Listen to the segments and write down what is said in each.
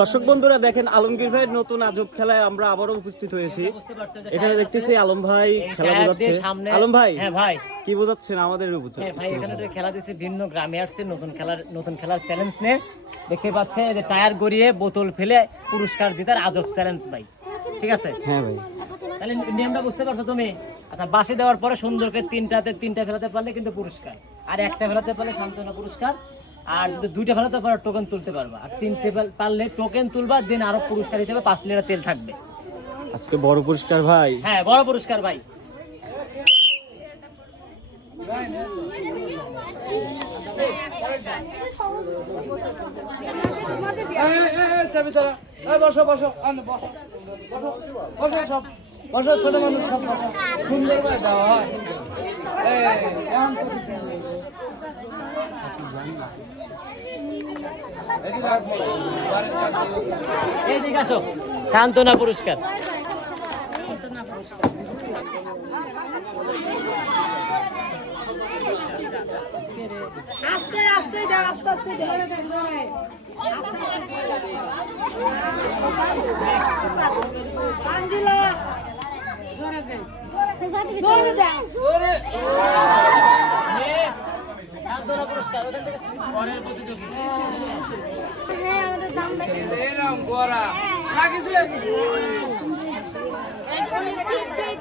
দর্শক বন্ধুরা দেখেন আলমগীর ভাইয়ের নতুন আজব খেলায় আমরা আবারও উপস্থিত হয়েছি। এখানে দেখতেছি আলম ভাই খেলা বোঝাচ্ছে। আলম ভাই, হ্যাঁ ভাই, কি বোঝাচ্ছেন আমাদের বুঝাচ্ছেন? হ্যাঁ ভাই, এখানে খেলা দিচ্ছে ভিন্ন গ্রামে আসছে নতুন খেলার চ্যালেঞ্জ নিয়ে। দেখতে পাচ্ছেন যে টায়ার গড়িয়ে বোতল ফেলে পুরস্কার জেতার আজব চ্যালেঞ্জ ভাই, ঠিক আছে? হ্যাঁ ভাই, তাহলে নিয়মটা বুঝতে পারছো তুমি? আচ্ছা, বাঁশি দেওয়ার পরে সুন্দরকে তিনটা ফেলাতে পারলে কিন্তু পুরস্কার, আর একটা ফেলাতে পারলে সান্ত্বনা পুরস্কার, আর যদি দুইটা ফেলাতে পারো টোকেন তুলতে পারবা, আর তিনটে পারলে টোকেন তুলবা, দিন আরো পুরস্কার হিসেবে 5 লিটার তেল থাকবে। আজকে বড় পুরস্কার ভাই। হ্যাঁ, বড় পুরস্কার ভাই। বসো বসো বসো বসো সব বসো, ছোট মানুষ সব বসো, সুন্দর করে দেওয়া হয়। এইদিকে আসো, সান্ত্বনা পুরস্কার। আস্তে আস্তে যা, আস্তে আস্তে জোরে দে, জোরে আঞ্জিলা, জোরে দে, জোরে দে, জোরে। সান্ত্বনা পুরস্কার ওখান থেকে পরের প্রতিযোগী। হ্যাঁ, আমাদের দাম দেখে এরকম গোরা লাগিছে।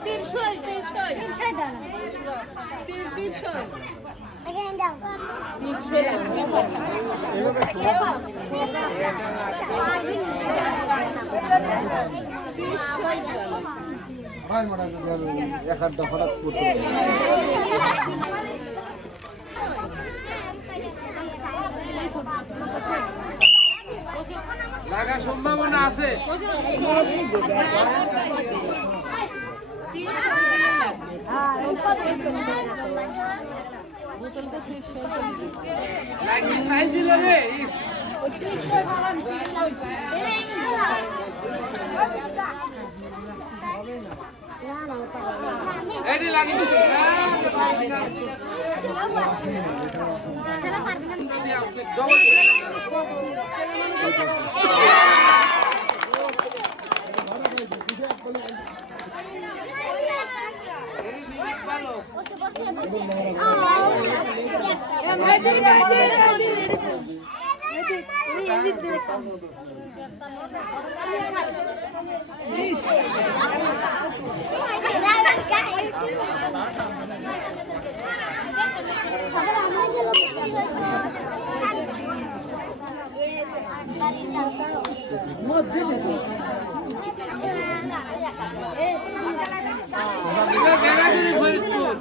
300 লাগার সম্ভাবনা আছে। লাগি খাইছিল রে। এডি লাগি দিছে। ফরিদপুর